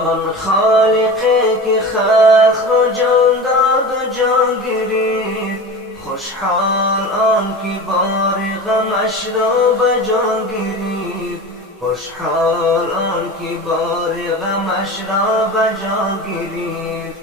آن خالقی که خلق را جان داد و جان گرفت، خوشحال آن که بار غمش را به جان گرفت. خوشحال آن که بار غمش را به جان گرفت.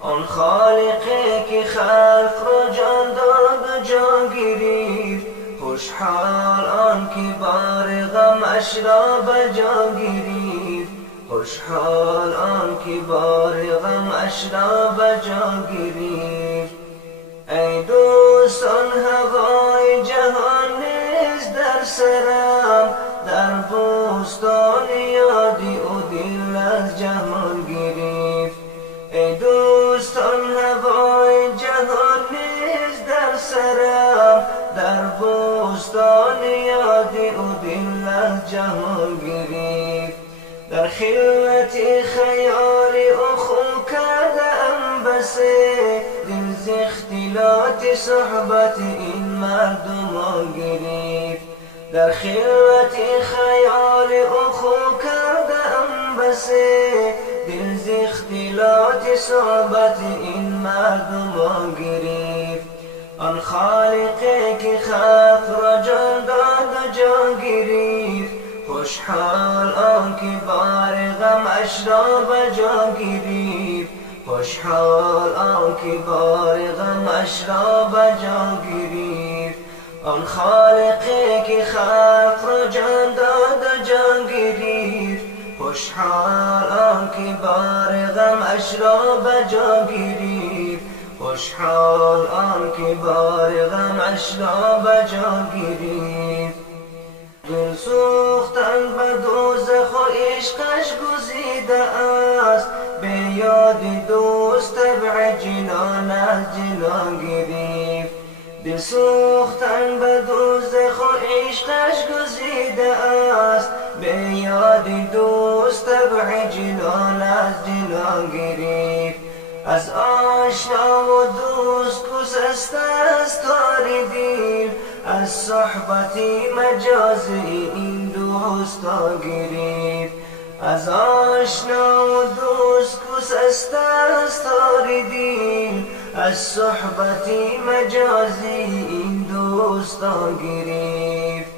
آن خالقی که خلق را جان داد و جان گرفت، خوشحال آن که بار غمش را به جان گرفت. خوشحال آن که بار غمش را به جان گرفت. ای دوستان هوای جهان نیز در سرم، در بوستان یادی او دل از جهان گرفت. ای دوستان هوای جهان نیز در سرم، در بوستان یادی او دل از جهان گرفت. در خلوت خیال او خون کردم بسه، دل ز اختلاط صحبت این مردمان گرفت. در خلوت خیال او خون کردم بسه، دل ز اختلاط صحبت این مردمان گرفت. آن خالقی که خلق را جان داد و جان گرفت، خوشحال آن که بار غمش را به جان گرفت. خوشحال آن که بار غمش را به جان گرفت. آن خالقی که خلق را جان داد و جان گرفت، خوشحال آن که بار غمش را به جان گرفت. خوشحال آن که بار غمش را به جان گرفت. دل سوختن به دوزخ و عشقش گزیده است، به یاد دوست طبع جنان از جنان گرفت. دل سوختن به دوزخ و عشقش گزیده است، به یاد دوست طبع جنان از جنان گرفت. از آشنا و دوست گسسته است تار دل، از صحبتی مجازی این دوستا گرفت. از آشنا و دوست گسسته است تار دل، از صحبتی مجازی این دوستا گرفت.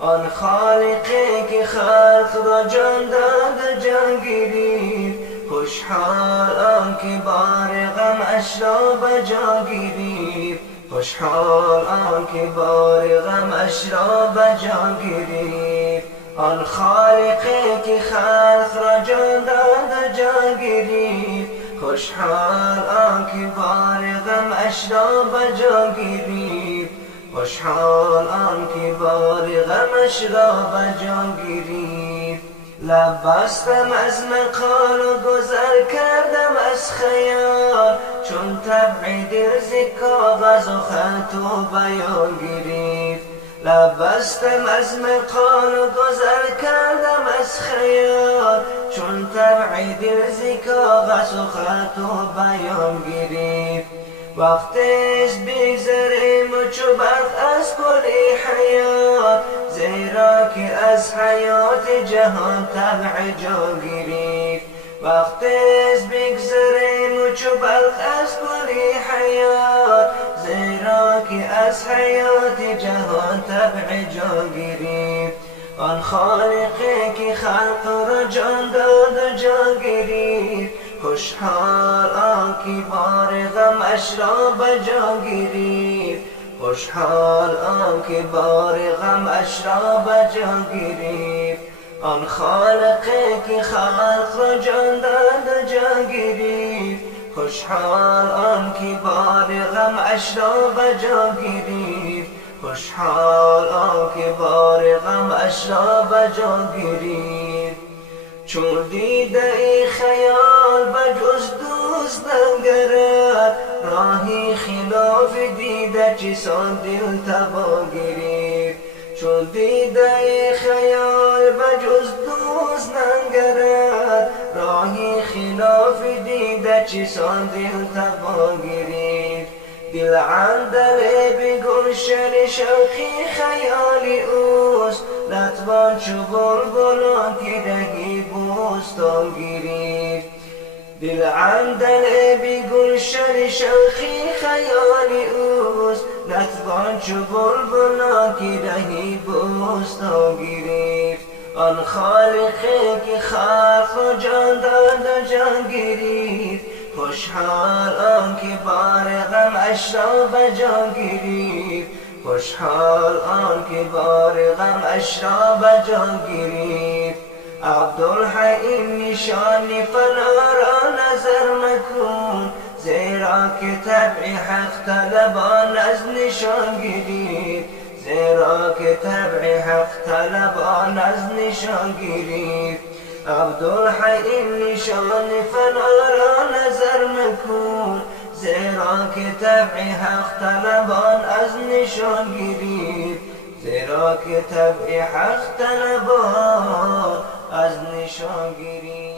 آن خالقی که خلق را جان داد و جان گرفت، خوشحال آن که بار غمش را به جان گرفت. خوشحال آن که بار غمش را به جان گرفت. آن خالقی که خلق را جان داد و جان گرفت، خوشحال آن که بار غمش را به جان گرفت. خوشحال آن که بار غمش را به جان گرفت. لب بستم از مقال و گذر کردم از خیال، چون طبع دل ز کاغذ و خط و بیان گرفت. لب بستم از مقال و گذر کردم از خیال، چون طبع دل ز کاغذ و خط و بیان گرفت. وقتش بگذریم و چو برق از کل حیات، زیرا که از حیات جهان طبع جان گرفت. وقتش بگذریم و چو برق از کل حیات، زیرا که از حیات جهان طبع جان گرفت. آن خالقی که خلق را جان داد و جان گرفت، خوشحال آن که بار غمش را به جان گرفت. خوشحال آن که بار غمش را به جان گرفت. آن خالقی که خلق را جان داد و جان گرفت، خوشحال آن که بار غمش را به جان گرفت. خوشحال آن که بار غمش را به جان گرفت. چون دیده ای خیال به جز دوست ننگرد، راهی خلاف دیده چسان دل تبا گرفت. چون دیده ای خیال به جز دوست ننگرد، راهی خلاف دیده چسان دل تبا گرفت. دل عندلیب گلشن شوخی خیال اوست، نتوان چو بلبلان که رگی بود بوستان گرفت. دل عندله بیگل شر شوخی خیالی اوست، نتوان چو بلبلا که رهی بوستان گرفت. آن خالقی که خلق و جان داد و جان گرفت، خوشحال آن که بار غمش را به جان گرفت. خوشحال آن که بار غمش را به جان گرفت. عبدالحی نشان فنا را نظر مکن، زیرا که طبع حق طلبان از نشان گرفت. زیرا که طبع حق طلبان از نشان گرفت. عبدالحی نشان فنا را نظر مکن، زیرا که طبع حق طلبان از نشان گرفت. زیرا که طبع حق طلبان از نشان گرفت.